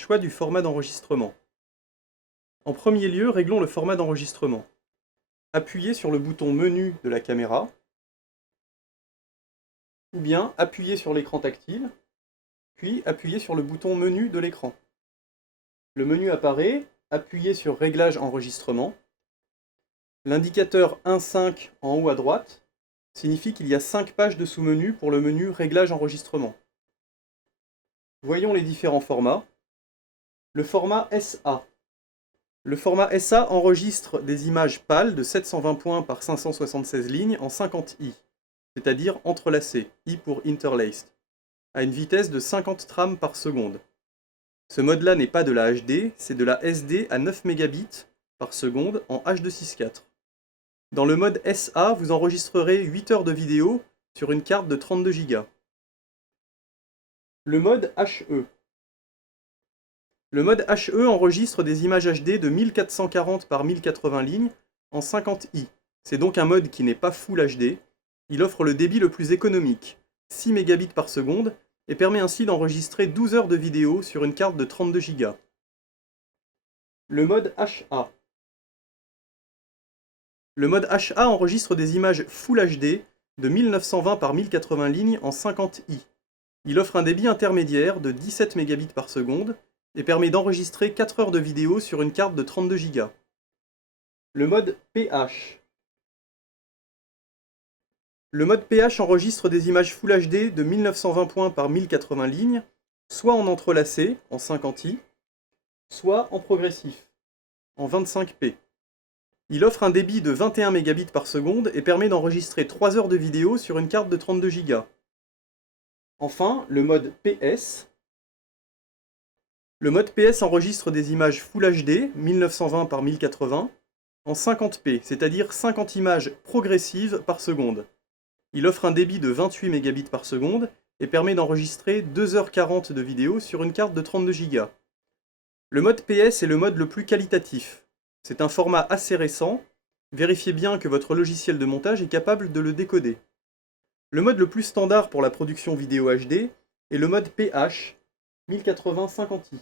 Choix du format d'enregistrement. En premier lieu, réglons le format d'enregistrement. Appuyez sur le bouton Menu de la caméra, ou bien appuyez sur l'écran tactile, puis appuyez sur le bouton Menu de l'écran. Le menu apparaît, appuyez sur Réglages enregistrement. L'indicateur 1.5 en haut à droite signifie qu'il y a 5 pages de sous-menu pour le menu Réglages enregistrement. Voyons les différents formats. Le format SA. Le format SA enregistre des images PAL de 720 points par 576 lignes en 50i, c'est-à-dire entrelacées, I pour interlaced, à une vitesse de 50 trames par seconde. Ce mode-là n'est pas de la HD, c'est de la SD à 9 mégabits par seconde en H.264. Dans le mode SA, vous enregistrerez 8 heures de vidéo sur une carte de 32 Go. Le mode HE. Le mode HE enregistre des images HD de 1440 par 1080 lignes en 50i. C'est donc un mode qui n'est pas Full HD. Il offre le débit le plus économique, 6 mégabits par seconde, et permet ainsi d'enregistrer 12 heures de vidéo sur une carte de 32 Go. Le mode HA. Le mode HA enregistre des images Full HD de 1920 par 1080 lignes en 50i. Il offre un débit intermédiaire de 17 mégabits par seconde et permet d'enregistrer 4 heures de vidéo sur une carte de 32 Go. Le mode PH. Le mode PH enregistre des images Full HD de 1920 points par 1080 lignes, soit en entrelacé, en 50i, soit en progressif, en 25p. Il offre un débit de 21 mégabits par seconde et permet d'enregistrer 3 heures de vidéo sur une carte de 32 Go. Enfin, le mode PS. Le mode PS enregistre des images Full HD 1920 par 1080 en 50p, c'est-à-dire 50 images progressives par seconde. Il offre un débit de 28 mégabits par seconde et permet d'enregistrer 2h40 de vidéo sur une carte de 32 Go. Le mode PS est le mode le plus qualitatif. C'est un format assez récent. Vérifiez bien que votre logiciel de montage est capable de le décoder. Le mode le plus standard pour la production vidéo HD est le mode PH 1080-50i.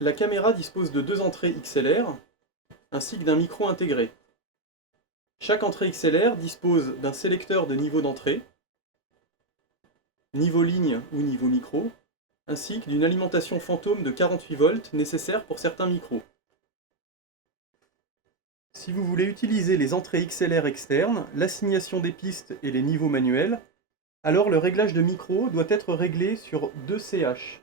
La caméra dispose de 2 entrées XLR ainsi que d'un micro intégré. Chaque entrée XLR dispose d'un sélecteur de niveau d'entrée, niveau ligne ou niveau micro, ainsi que d'une alimentation fantôme de 48 volts nécessaire pour certains micros. Si vous voulez utiliser les entrées XLR externes, l'assignation des pistes et les niveaux manuels, alors le réglage de micro doit être réglé sur 2CH.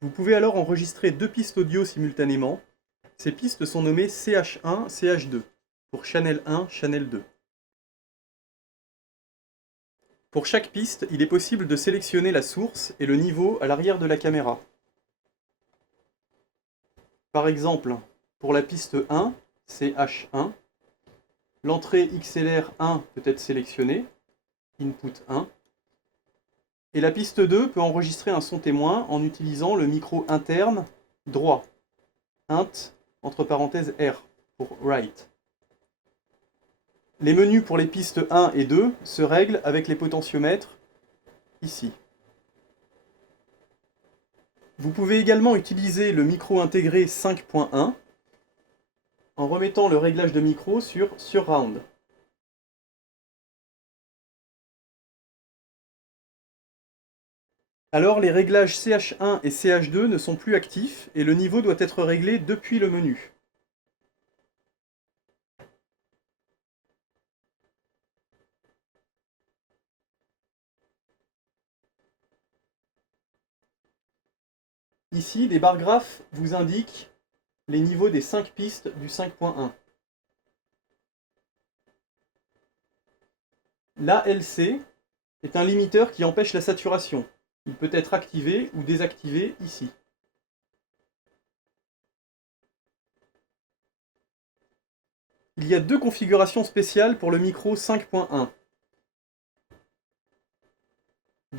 Vous pouvez alors enregistrer 2 pistes audio simultanément. Ces pistes sont nommées CH1, CH2, pour Channel 1, Channel 2. Pour chaque piste, il est possible de sélectionner la source et le niveau à l'arrière de la caméra. Par exemple, pour la piste 1, CH1, l'entrée XLR 1 peut être sélectionnée, Input 1, et la piste 2 peut enregistrer un son témoin en utilisant le micro interne droit, int, entre parenthèses R, pour right. Les menus pour les pistes 1 et 2 se règlent avec les potentiomètres, ici. Vous pouvez également utiliser le micro intégré 5.1 en remettant le réglage de micro sur Surround. Alors les réglages CH1 et CH2 ne sont plus actifs et le niveau doit être réglé depuis le menu. Ici, des barres graphes vous indiquent les niveaux des 5 pistes du 5.1. L'ALC est un limiteur qui empêche la saturation. Il peut être activé ou désactivé ici. Il y a 2 configurations spéciales pour le micro 5.1.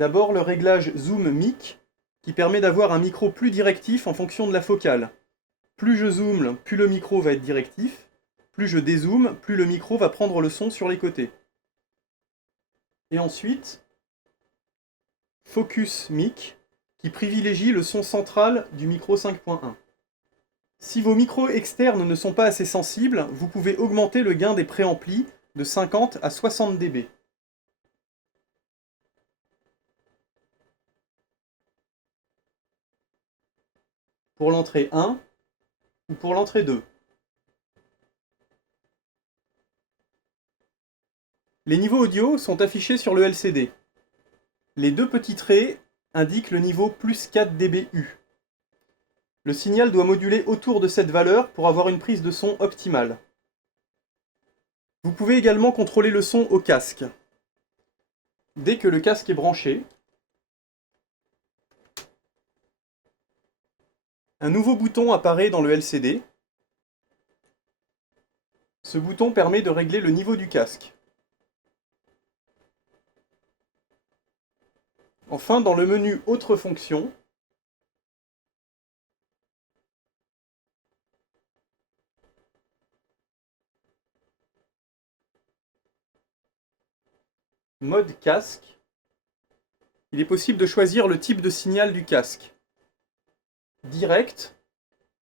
D'abord le réglage zoom mic, qui permet d'avoir un micro plus directif en fonction de la focale. Plus je zoome, plus le micro va être directif. Plus je dézoome, plus le micro va prendre le son sur les côtés. Et ensuite, Focus Mic, qui privilégie le son central du micro 5.1. Si vos micros externes ne sont pas assez sensibles, vous pouvez augmenter le gain des préamplis de 50 à 60 dB. Pour l'entrée 1 ou pour l'entrée 2. Les niveaux audio sont affichés sur le LCD. Les deux petits traits indiquent le niveau plus 4 dBu. Le signal doit moduler autour de cette valeur pour avoir une prise de son optimale. Vous pouvez également contrôler le son au casque. Dès que le casque est branché, un nouveau bouton apparaît dans le LCD. Ce bouton permet de régler le niveau du casque. Enfin, dans le menu Autres fonctions, Mode casque, il est possible de choisir le type de signal du casque. Direct,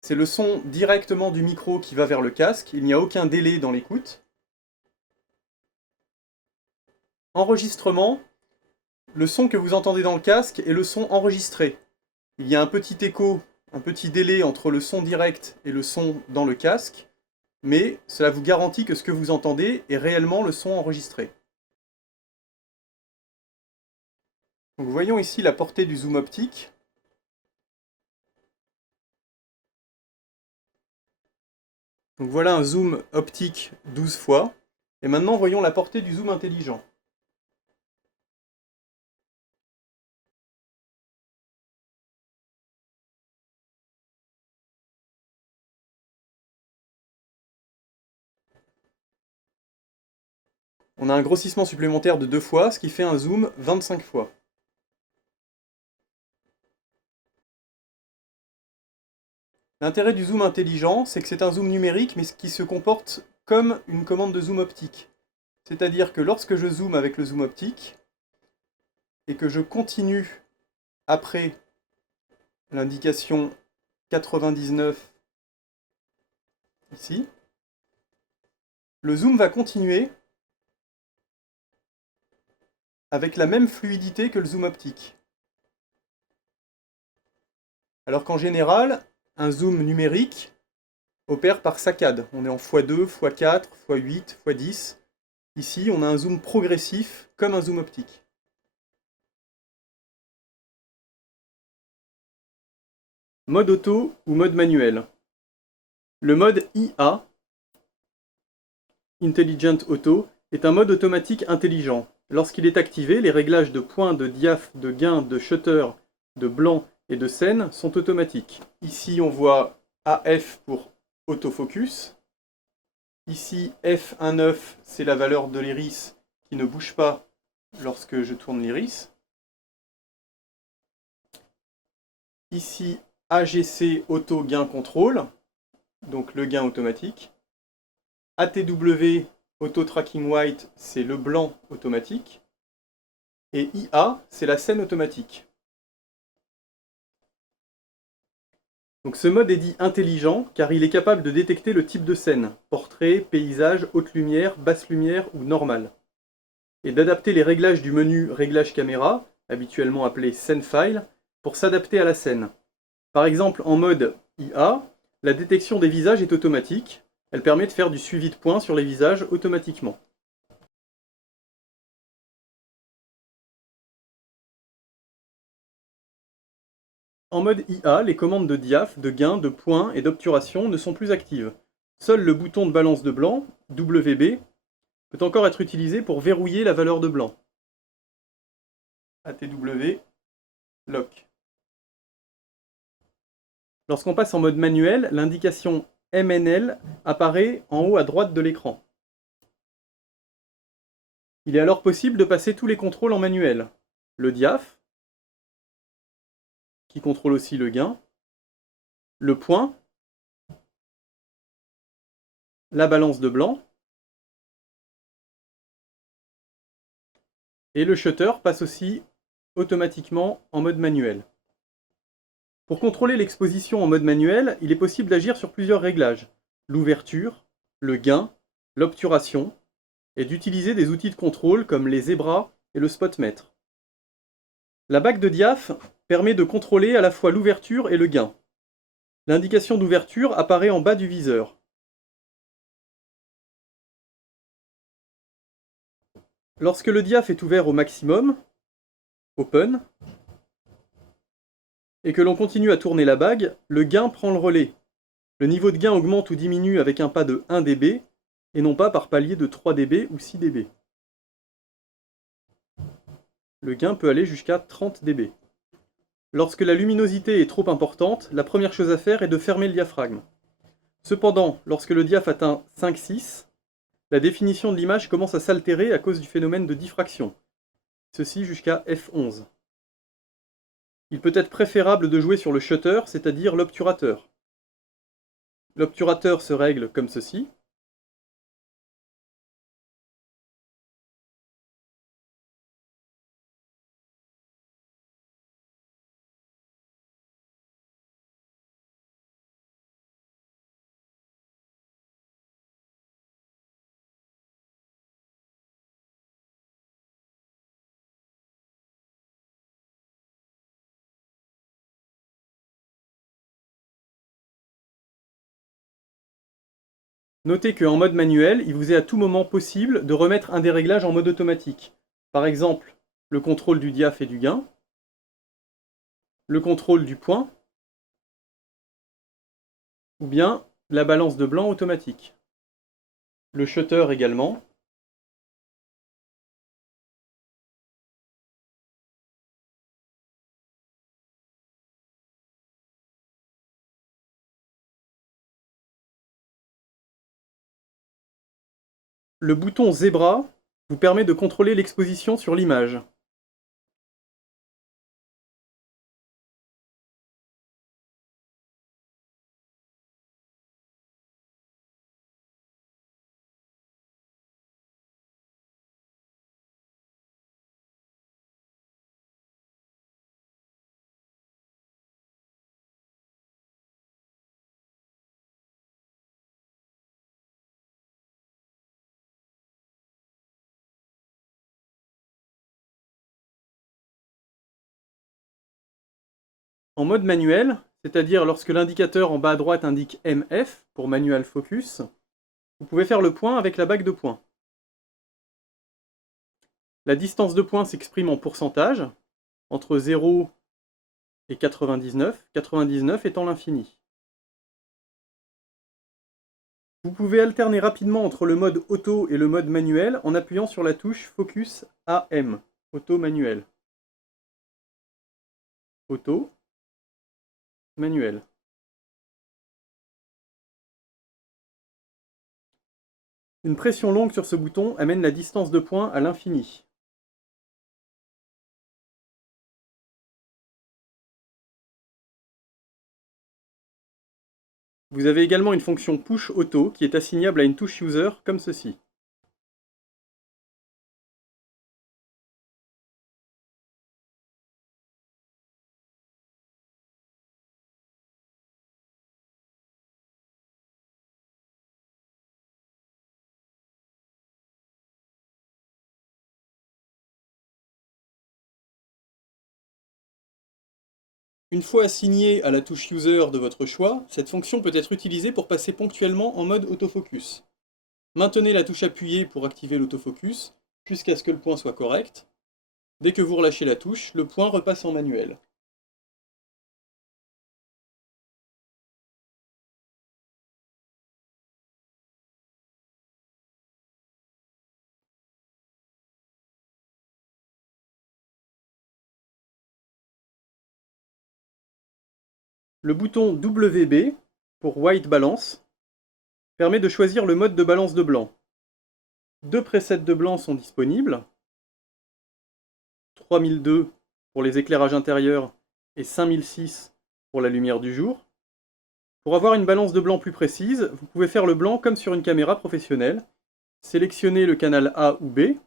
c'est le son directement du micro qui va vers le casque, il n'y a aucun délai dans l'écoute. Enregistrement, le son que vous entendez dans le casque est le son enregistré. Il y a un petit écho, un petit délai entre le son direct et le son dans le casque, mais cela vous garantit que ce que vous entendez est réellement le son enregistré. Donc voyons ici la portée du zoom optique. Donc voilà un zoom optique 12 fois. Et maintenant voyons la portée du zoom intelligent. On a un grossissement supplémentaire de 2 fois, ce qui fait un zoom 25 fois. L'intérêt du zoom intelligent, c'est que c'est un zoom numérique, mais qui se comporte comme une commande de zoom optique. C'est-à-dire que lorsque je zoome avec le zoom optique, et que je continue après l'indication 99 ici, le zoom va continuer avec la même fluidité que le zoom optique. Alors qu'en général, un zoom numérique opère par saccades. On est en x2, x4, x8, x10. Ici, on a un zoom progressif comme un zoom optique. Mode auto ou mode manuel. Le mode IA, Intelligent Auto, est un mode automatique intelligent. Lorsqu'il est activé, les réglages de point, de diaph, de gain, de shutter, de blanc et de scène sont automatiques. Ici, on voit AF pour autofocus. Ici, F19, c'est la valeur de l'iris qui ne bouge pas lorsque je tourne l'iris. Ici, AGC Auto Gain Control, donc le gain automatique. ATW Auto Tracking White, c'est le blanc automatique. Et IA, c'est la scène automatique. Donc ce mode est dit intelligent car il est capable de détecter le type de scène, portrait, paysage, haute lumière, basse lumière ou normale, et d'adapter les réglages du menu Réglage caméra, habituellement appelé Scene File, pour s'adapter à la scène. Par exemple, en mode IA, la détection des visages est automatique, elle permet de faire du suivi de points sur les visages automatiquement. En mode IA, les commandes de diaph, de gain, de point et d'obturation ne sont plus actives. Seul le bouton de balance de blanc, WB, peut encore être utilisé pour verrouiller la valeur de blanc. ATW, Lock. Lorsqu'on passe en mode manuel, l'indication MNL apparaît en haut à droite de l'écran. Il est alors possible de passer tous les contrôles en manuel. le diaph, qui contrôle aussi le gain, le point, la balance de blanc, et le shutter passe aussi automatiquement en mode manuel. Pour contrôler l'exposition en mode manuel, il est possible d'agir sur plusieurs réglages, l'ouverture, le gain, l'obturation, et d'utiliser des outils de contrôle comme les zébras et le spotmètre. La bague de diaph permet de contrôler à la fois l'ouverture et le gain. L'indication d'ouverture apparaît en bas du viseur. Lorsque le diaph est ouvert au maximum, open, et que l'on continue à tourner la bague, le gain prend le relais. Le niveau de gain augmente ou diminue avec un pas de 1 dB, et non pas par palier de 3 dB ou 6 dB. Le gain peut aller jusqu'à 30 dB. Lorsque la luminosité est trop importante, la première chose à faire est de fermer le diaphragme. Cependant, lorsque le diaph atteint 5,6, la définition de l'image commence à s'altérer à cause du phénomène de diffraction. Ceci jusqu'à f11. Il peut être préférable de jouer sur le shutter, c'est-à-dire l'obturateur. L'obturateur se règle comme ceci. Notez qu'en mode manuel, il vous est à tout moment possible de remettre un des réglages en mode automatique. Par exemple, le contrôle du diaph et du gain, le contrôle du point, ou bien la balance de blanc automatique. Le shutter également. Le bouton zébra vous permet de contrôler l'exposition sur l'image. En mode manuel, c'est-à-dire lorsque l'indicateur en bas à droite indique MF pour Manual Focus, vous pouvez faire le point avec la bague de points. La distance de points s'exprime en pourcentage, entre 0 et 99, 99 étant l'infini. Vous pouvez alterner rapidement entre le mode auto et le mode manuel en appuyant sur la touche Focus AM, auto manuel. Auto, manuel. Une pression longue sur ce bouton amène la distance de points à l'infini. Vous avez également une fonction Push Auto qui est assignable à une touche User comme ceci. Une fois assigné à la touche User de votre choix, cette fonction peut être utilisée pour passer ponctuellement en mode autofocus. Maintenez la touche appuyée pour activer l'autofocus, jusqu'à ce que le point soit correct. Dès que vous relâchez la touche, le point repasse en manuel. Le bouton WB, pour White Balance, permet de choisir le mode de balance de blanc. Deux presets de blanc sont disponibles. 3002 pour les éclairages intérieurs et 5006 pour la lumière du jour. Pour avoir une balance de blanc plus précise, vous pouvez faire le blanc comme sur une caméra professionnelle. Sélectionnez le canal A ou B.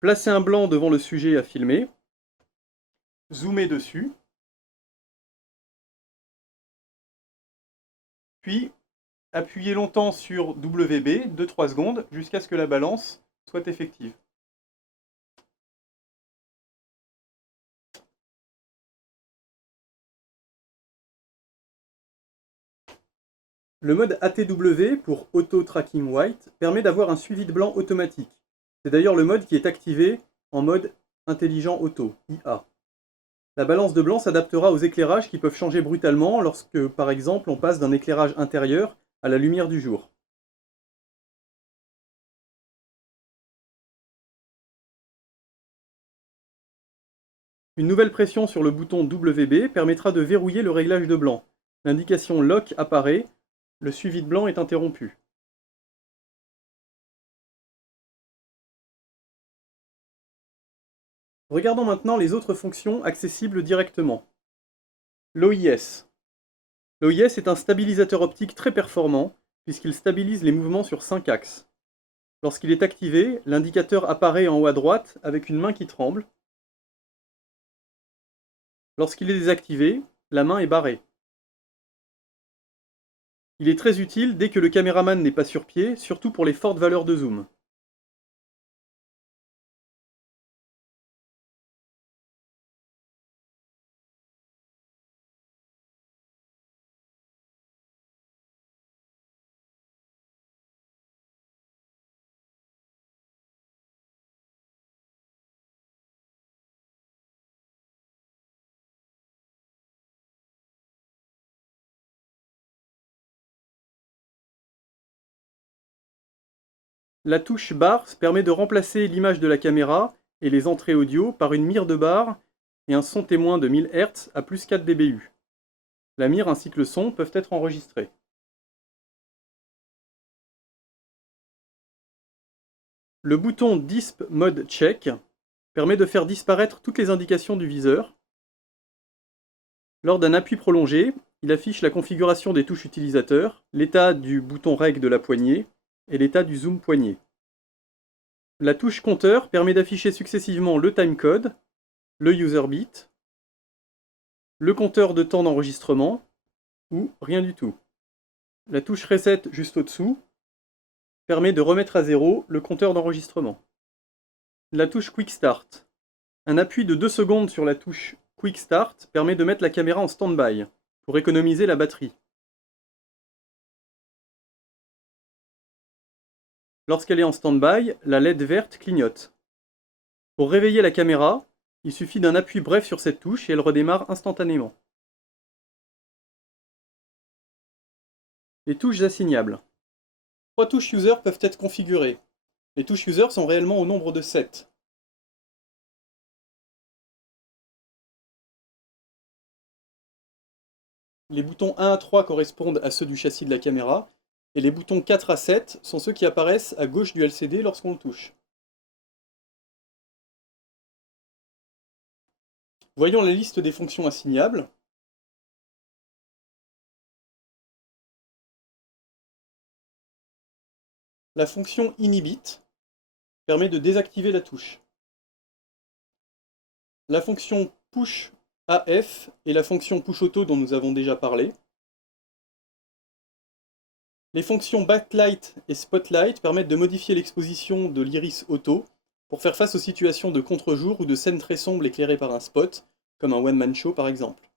Placez un blanc devant le sujet à filmer. Zoomez dessus. Puis, appuyez longtemps sur WB, 2-3 secondes, jusqu'à ce que la balance soit effective. Le mode ATW pour Auto Tracking White permet d'avoir un suivi de blanc automatique. C'est d'ailleurs le mode qui est activé en mode intelligent auto, IA. La balance de blanc s'adaptera aux éclairages qui peuvent changer brutalement lorsque, par exemple, on passe d'un éclairage intérieur à la lumière du jour. Une nouvelle pression sur le bouton WB permettra de verrouiller le réglage de blanc. L'indication Lock apparaît, le suivi de blanc est interrompu. Regardons maintenant les autres fonctions accessibles directement. L'OIS. L'OIS est un stabilisateur optique très performant puisqu'il stabilise les mouvements sur 5 axes. Lorsqu'il est activé, l'indicateur apparaît en haut à droite avec une main qui tremble. Lorsqu'il est désactivé, la main est barrée. Il est très utile dès que le caméraman n'est pas sur pied, surtout pour les fortes valeurs de zoom. La touche barre permet de remplacer l'image de la caméra et les entrées audio par une mire de barre et un son témoin de 1000 Hz à plus 4 dBu. La mire ainsi que le son peuvent être enregistrés. Le bouton Disp Mode Check permet de faire disparaître toutes les indications du viseur. Lors d'un appui prolongé, il affiche la configuration des touches utilisateurs, l'état du bouton Reg de la poignée et l'état du zoom poignet. La touche compteur permet d'afficher successivement le timecode, le userbeat, le compteur de temps d'enregistrement ou rien du tout. La touche Reset juste au-dessous permet de remettre à zéro le compteur d'enregistrement. La touche Quick Start. Un appui de 2 secondes sur la touche Quick Start permet de mettre la caméra en stand-by pour économiser la batterie. Lorsqu'elle est en stand-by, la LED verte clignote. Pour réveiller la caméra, il suffit d'un appui bref sur cette touche et elle redémarre instantanément. Les touches assignables. 3 touches User peuvent être configurées. Les touches User sont réellement au nombre de 7. Les boutons 1 à 3 correspondent à ceux du châssis de la caméra, et les boutons 4 à 7 sont ceux qui apparaissent à gauche du LCD lorsqu'on le touche. Voyons la liste des fonctions assignables. La fonction Inhibit permet de désactiver la touche. La fonction Push AF et la fonction Push Auto dont nous avons déjà parlé. Les fonctions Backlight et Spotlight permettent de modifier l'exposition de l'iris auto pour faire face aux situations de contre-jour ou de scènes très sombres éclairées par un spot, comme un one-man show par exemple.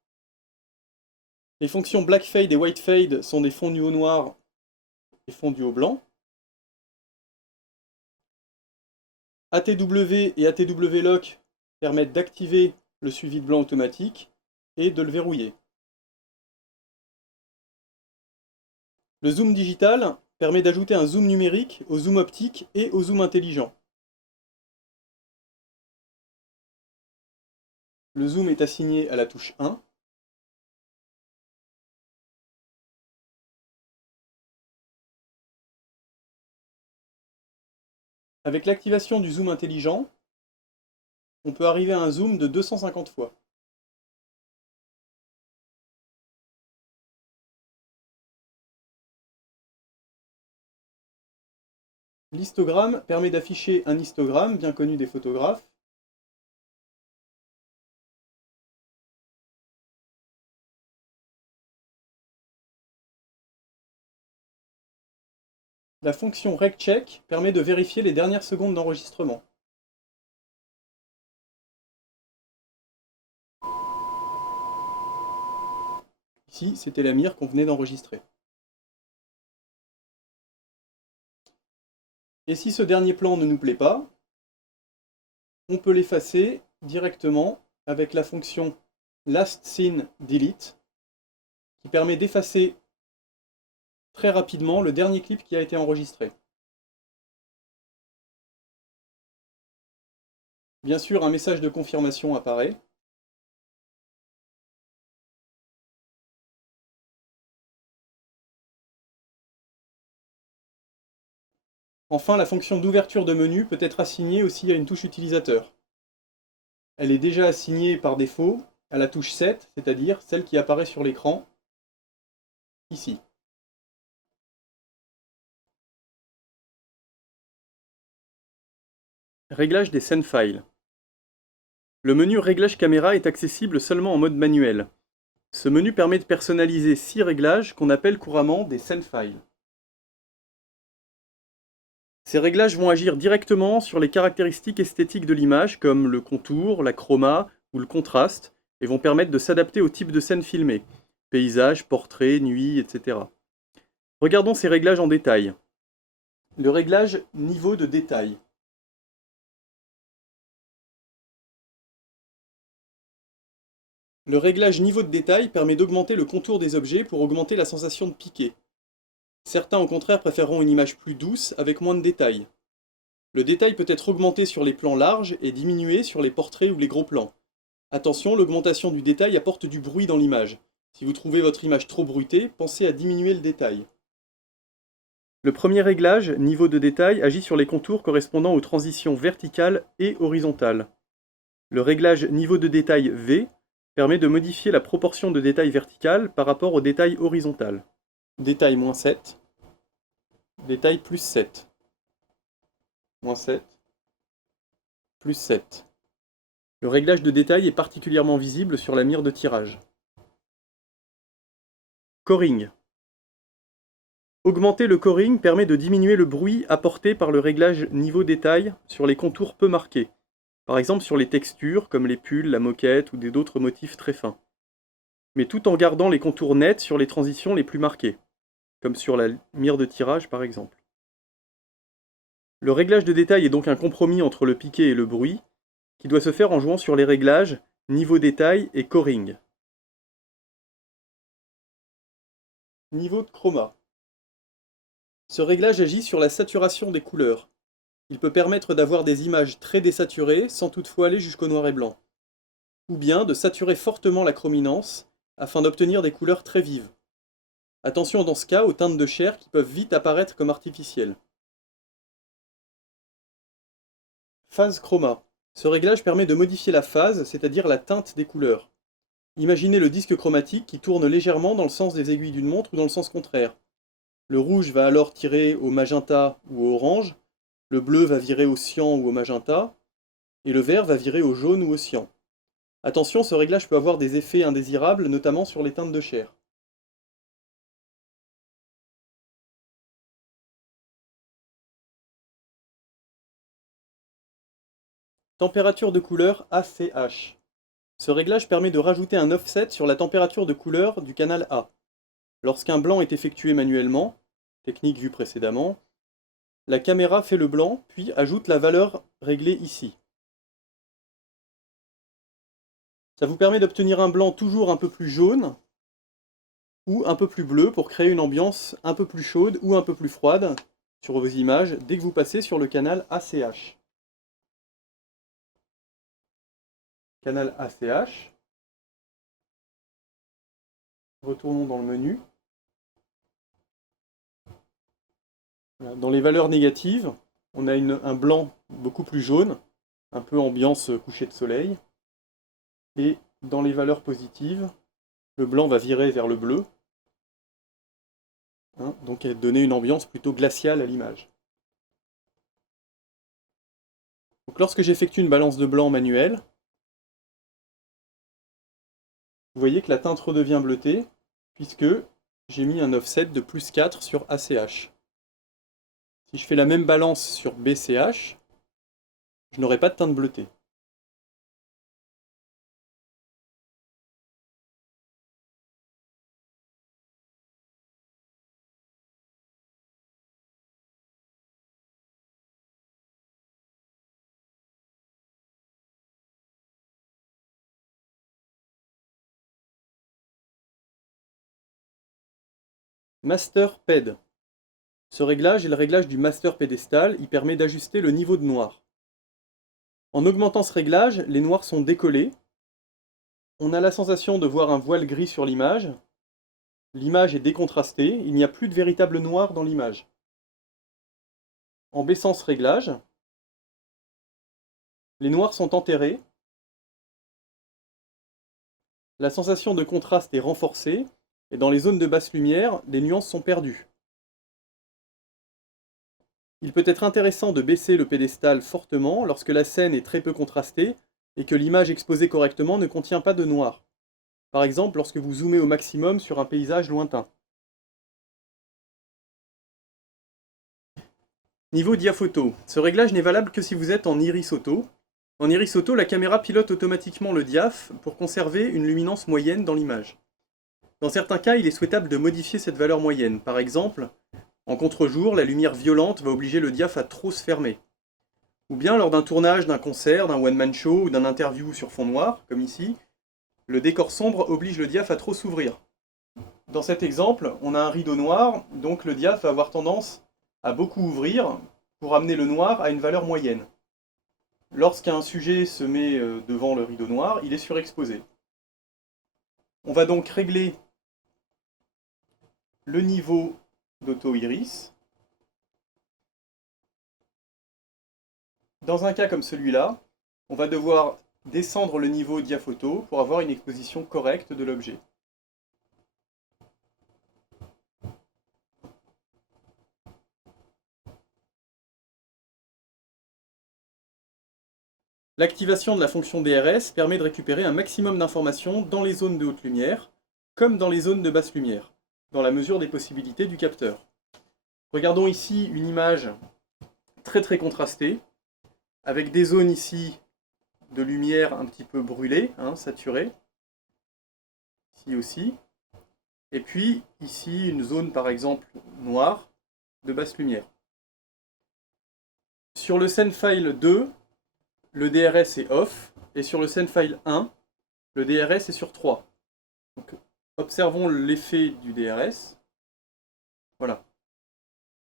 Les fonctions Black Fade et White Fade sont des fondus au noir et fondus au blanc. ATW et ATW Lock permettent d'activer le suivi de blanc automatique et de le verrouiller. Le zoom digital permet d'ajouter un zoom numérique au zoom optique et au zoom intelligent. Le zoom est assigné à la touche 1. Avec l'activation du zoom intelligent, on peut arriver à un zoom de 250 fois. L'histogramme permet d'afficher un histogramme bien connu des photographes. La fonction regcheck permet de vérifier les dernières secondes d'enregistrement. Ici, c'était la mire qu'on venait d'enregistrer. Et si ce dernier plan ne nous plaît pas, on peut l'effacer directement avec la fonction last scene delete qui permet d'effacer très rapidement le dernier clip qui a été enregistré. Bien sûr, un message de confirmation apparaît. Enfin, la fonction d'ouverture de menu peut être assignée aussi à une touche utilisateur. Elle est déjà assignée par défaut à la touche 7, c'est-à-dire celle qui apparaît sur l'écran, ici. Réglage des scènes files. Le menu Réglage caméra est accessible seulement en mode manuel. Ce menu permet de personnaliser 6 réglages qu'on appelle couramment des scènes files. Ces réglages vont agir directement sur les caractéristiques esthétiques de l'image, comme le contour, la chroma ou le contraste, et vont permettre de s'adapter au type de scène filmée, paysage, portrait, nuit, etc. Regardons ces réglages en détail. Le réglage niveau de détail. Le réglage niveau de détail permet d'augmenter le contour des objets pour augmenter la sensation de piqué. Certains au contraire préféreront une image plus douce avec moins de détails. Le détail peut être augmenté sur les plans larges et diminué sur les portraits ou les gros plans. Attention, l'augmentation du détail apporte du bruit dans l'image. Si vous trouvez votre image trop bruitée, pensez à diminuer le détail. Le premier réglage, niveau de détail, agit sur les contours correspondant aux transitions verticales et horizontales. Le réglage niveau de détail V permet de modifier la proportion de détail vertical par rapport au détail horizontal. Détail -7, détail +7, -7, +7. Le réglage de détail est particulièrement visible sur la mire de tirage. Coring. Augmenter le coring permet de diminuer le bruit apporté par le réglage niveau détail sur les contours peu marqués, par exemple sur les textures comme les pulls, la moquette ou d'autres motifs très fins, mais tout en gardant les contours nets sur les transitions les plus marquées, comme sur la mire de tirage par exemple. Le réglage de détail est donc un compromis entre le piqué et le bruit, qui doit se faire en jouant sur les réglages niveau détail et coring. Niveau de chroma. Ce réglage agit sur la saturation des couleurs. Il peut permettre d'avoir des images très désaturées sans toutefois aller jusqu'au noir et blanc, ou bien de saturer fortement la chrominance afin d'obtenir des couleurs très vives. Attention dans ce cas aux teintes de chair qui peuvent vite apparaître comme artificielles. Phase chroma. Ce réglage permet de modifier la phase, c'est-à-dire la teinte des couleurs. Imaginez le disque chromatique qui tourne légèrement dans le sens des aiguilles d'une montre ou dans le sens contraire. Le rouge va alors tirer au magenta ou au orange, le bleu va virer au cyan ou au magenta, et le vert va virer au jaune ou au cyan. Attention, ce réglage peut avoir des effets indésirables, notamment sur les teintes de chair. Température de couleur ACH. Ce réglage permet de rajouter un offset sur la température de couleur du canal A. Lorsqu'un blanc est effectué manuellement, technique vue précédemment, la caméra fait le blanc, puis ajoute la valeur réglée ici. Ça vous permet d'obtenir un blanc toujours un peu plus jaune ou un peu plus bleu pour créer une ambiance un peu plus chaude ou un peu plus froide sur vos images dès que vous passez sur le canal ACH. Canal ACH. Retournons dans le menu. Dans les valeurs négatives, on a un blanc beaucoup plus jaune. un peu ambiance coucher de soleil. Et dans les valeurs positives, le blanc va virer vers le bleu, hein, donc donner une ambiance plutôt glaciale à l'image. Donc lorsque j'effectue une balance de blanc manuelle, vous voyez que la teinte redevient bleutée, puisque j'ai mis un offset de plus 4 sur ACH. Si je fais la même balance sur BCH, je n'aurai pas de teinte bleutée. Master PED. Ce réglage est le réglage du master pédestal, il permet d'ajuster le niveau de noir. En augmentant ce réglage, les noirs sont décollés. On a la sensation de voir un voile gris sur l'image. L'image est décontrastée, il n'y a plus de véritable noir dans l'image. En baissant ce réglage, les noirs sont enterrés. La sensation de contraste est renforcée, et dans les zones de basse lumière, les nuances sont perdues. Il peut être intéressant de baisser le pédestal fortement lorsque la scène est très peu contrastée et que l'image exposée correctement ne contient pas de noir. Par exemple, lorsque vous zoomez au maximum sur un paysage lointain. Niveau diaphoto. Ce réglage n'est valable que si vous êtes en iris auto. En iris auto, la caméra pilote automatiquement le diaph pour conserver une luminance moyenne dans l'image. Dans certains cas, il est souhaitable de modifier cette valeur moyenne. Par exemple, en contre-jour, la lumière violente va obliger le diaph à trop se fermer. Ou bien lors d'un tournage, d'un concert, d'un one-man show ou d'un interview sur fond noir, comme ici, le décor sombre oblige le diaph à trop s'ouvrir. Dans cet exemple, on a un rideau noir, donc le diaph va avoir tendance à beaucoup ouvrir pour amener le noir à une valeur moyenne. Lorsqu'un sujet se met devant le rideau noir, il est surexposé. On va donc régler le niveau d'auto-iris. Dans un cas comme celui-là, on va devoir descendre le niveau diaphoto pour avoir une exposition correcte de l'objet. L'activation de la fonction DRS permet de récupérer un maximum d'informations dans les zones de haute lumière, comme dans les zones de basse lumière, dans la mesure des possibilités du capteur. Regardons ici une image très contrastée, avec des zones ici de lumière un petit peu brûlée, saturée, ici aussi, et puis ici une zone par exemple noire de basse lumière. Sur le SceneFile 2, le DRS est off, et sur le SceneFile 1, le DRS est sur 3. Donc, observons l'effet du DRS. Voilà.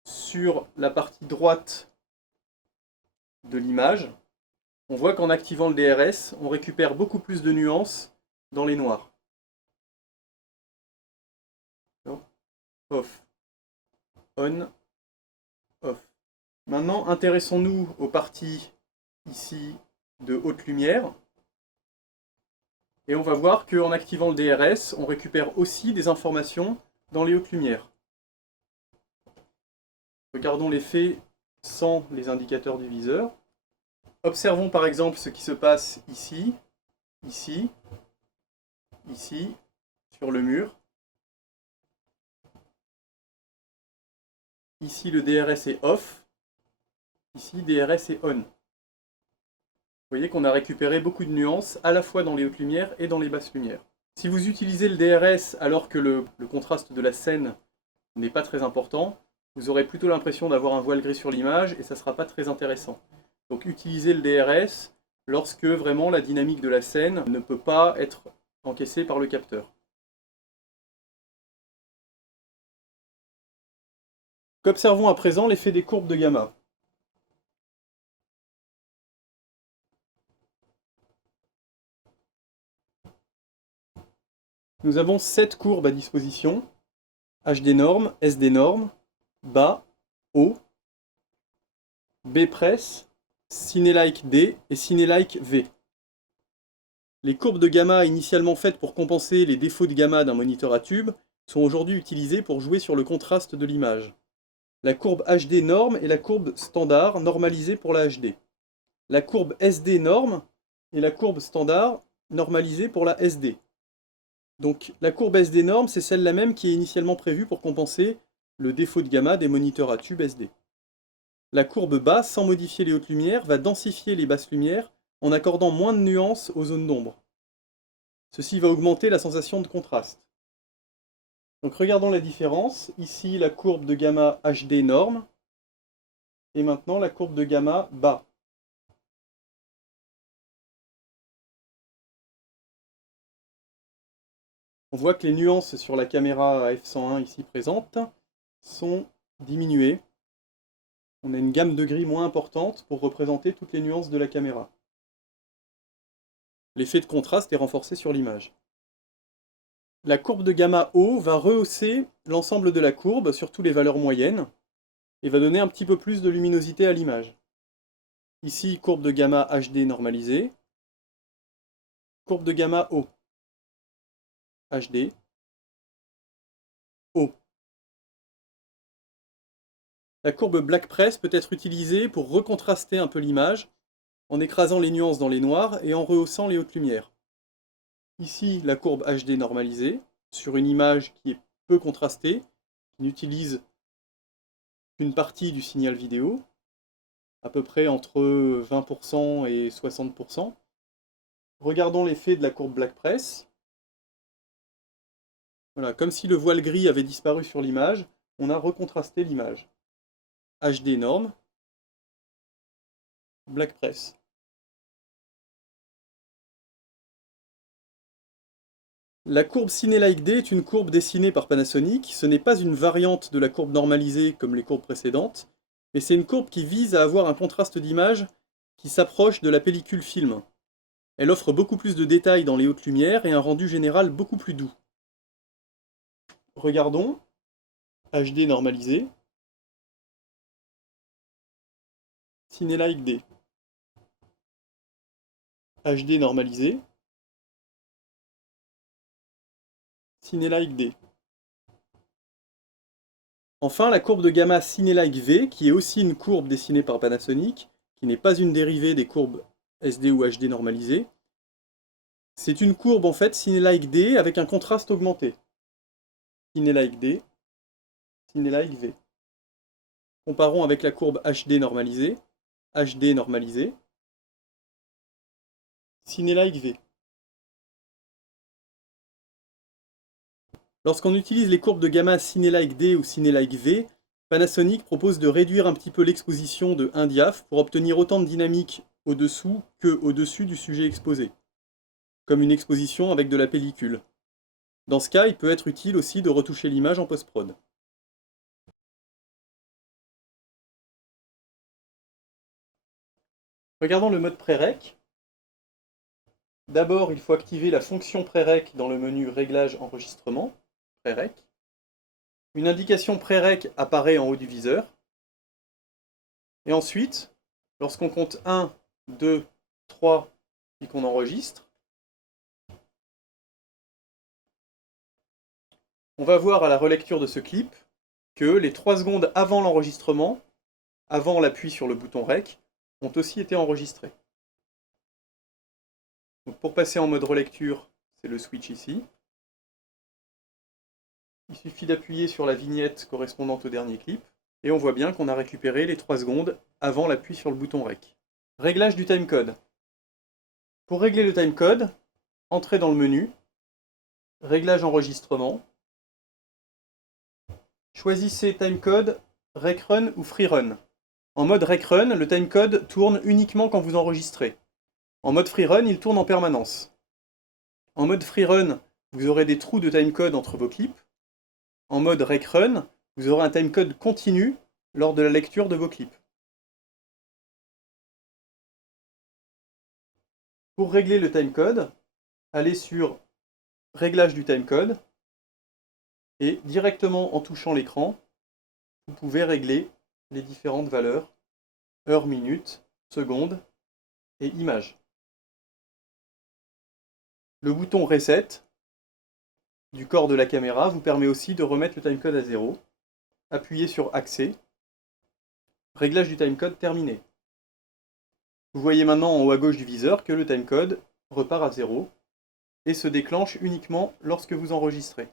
Sur la partie droite de l'image, on voit qu'en activant le DRS, on récupère beaucoup plus de nuances dans les noirs. Off. On. Off. Maintenant, intéressons-nous aux parties ici de haute lumière. Et on va voir qu'en activant le DRS, on récupère aussi des informations dans les hautes lumières. Regardons l'effet sans les indicateurs du viseur. Observons par exemple ce qui se passe ici, ici, ici, sur le mur. Ici le DRS est off, ici DRS est on. Vous voyez qu'on a récupéré beaucoup de nuances à la fois dans les hautes lumières et dans les basses lumières. Si vous utilisez le DRS alors que le contraste de la scène n'est pas très important, vous aurez plutôt l'impression d'avoir un voile gris sur l'image et ça ne sera pas très intéressant. Donc utilisez le DRS lorsque vraiment la dynamique de la scène ne peut pas être encaissée par le capteur. Observons à présent l'effet des courbes de gamma. Nous avons 7 courbes à disposition, HD norme, SD norme, bas, haut, B press CineLike D et CineLike V. Les courbes de gamma initialement faites pour compenser les défauts de gamma d'un moniteur à tube sont aujourd'hui utilisées pour jouer sur le contraste de l'image. La courbe HD norme est la courbe standard normalisée pour la HD. La courbe SD norme est la courbe standard normalisée pour la SD. Donc la courbe SD norme, c'est celle-là même qui est initialement prévue pour compenser le défaut de gamma des moniteurs à tube SD. La courbe basse, sans modifier les hautes lumières, va densifier les basses lumières en accordant moins de nuances aux zones d'ombre. Ceci va augmenter la sensation de contraste. Donc regardons la différence. Ici la courbe de gamma HD norme et maintenant la courbe de gamma bas. On voit que les nuances sur la caméra f101 ici présente sont diminuées. On a une gamme de gris moins importante pour représenter toutes les nuances de la caméra. L'effet de contraste est renforcé sur l'image. La courbe de gamma haut va rehausser l'ensemble de la courbe, surtout les valeurs moyennes, et va donner un petit peu plus de luminosité à l'image. Ici, courbe de gamma HD normalisée, courbe de gamma haut, HD, haut. La courbe Black Press peut être utilisée pour recontraster un peu l'image, en écrasant les nuances dans les noirs et en rehaussant les hautes lumières. Ici, la courbe HD normalisée, sur une image qui est peu contrastée, qui n'utilise qu'une partie du signal vidéo, à peu près entre 20% et 60%. Regardons l'effet de la courbe Black Press. Voilà, comme si le voile gris avait disparu sur l'image, on a recontrasté l'image. HD norme, Black Press. La courbe CineLike D est une courbe dessinée par Panasonic. Ce n'est pas une variante de la courbe normalisée comme les courbes précédentes, mais c'est une courbe qui vise à avoir un contraste d'image qui s'approche de la pellicule film. Elle offre beaucoup plus de détails dans les hautes lumières et un rendu général beaucoup plus doux. Regardons, HD normalisé, CineLike D. HD normalisé, CineLike D. Enfin, la courbe de gamma CineLike V, qui est aussi une courbe dessinée par Panasonic, qui n'est pas une dérivée des courbes SD ou HD normalisées. C'est une courbe en fait CineLike D avec un contraste augmenté. CineLike D, CineLike V. Comparons avec la courbe HD normalisée, CineLike V. Lorsqu'on utilise les courbes de gamma CineLike D ou CineLike V, Panasonic propose de réduire un petit peu l'exposition de 1 diaph pour obtenir autant de dynamique au-dessous que au-dessus du sujet exposé, comme une exposition avec de la pellicule. Dans ce cas, il peut être utile aussi de retoucher l'image en post-prod. Regardons le mode pré-rec. D'abord, il faut activer la fonction pré-rec dans le menu Réglages enregistrement, pré-rec. Une indication pré-rec apparaît en haut du viseur. Et ensuite, lorsqu'on compte 1, 2, 3 et qu'on enregistre, on va voir à la relecture de ce clip que les 3 secondes avant l'enregistrement, avant l'appui sur le bouton REC, ont aussi été enregistrées. Donc pour passer en mode relecture, c'est le switch ici. Il suffit d'appuyer sur la vignette correspondante au dernier clip, et on voit bien qu'on a récupéré les 3 secondes avant l'appui sur le bouton REC. Réglage du timecode. Pour régler le timecode, entrez dans le menu, Réglage enregistrement, choisissez timecode, RecRun ou FreeRun. En mode RecRun, le timecode tourne uniquement quand vous enregistrez. En mode FreeRun, il tourne en permanence. En mode FreeRun, vous aurez des trous de timecode entre vos clips. En mode RecRun, vous aurez un timecode continu lors de la lecture de vos clips. Pour régler le timecode, allez sur Réglage du timecode et directement en touchant l'écran, vous pouvez régler les différentes valeurs, heure, minute secondes et image. Le bouton Reset du corps de la caméra vous permet aussi de remettre le timecode à 0. Appuyez sur Accès. Réglage du timecode terminé. Vous voyez maintenant en haut à gauche du viseur que le timecode repart à 0 et se déclenche uniquement lorsque vous enregistrez.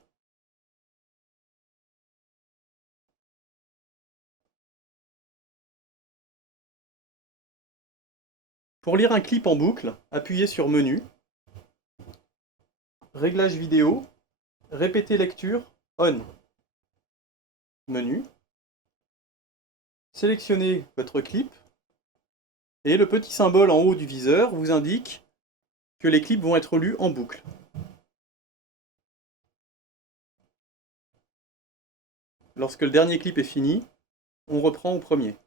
Pour lire un clip en boucle, appuyez sur Menu, Réglage vidéo, Répéter lecture, On. Menu. Sélectionnez votre clip et le petit symbole en haut du viseur vous indique que les clips vont être lus en boucle. Lorsque le dernier clip est fini, on reprend au premier.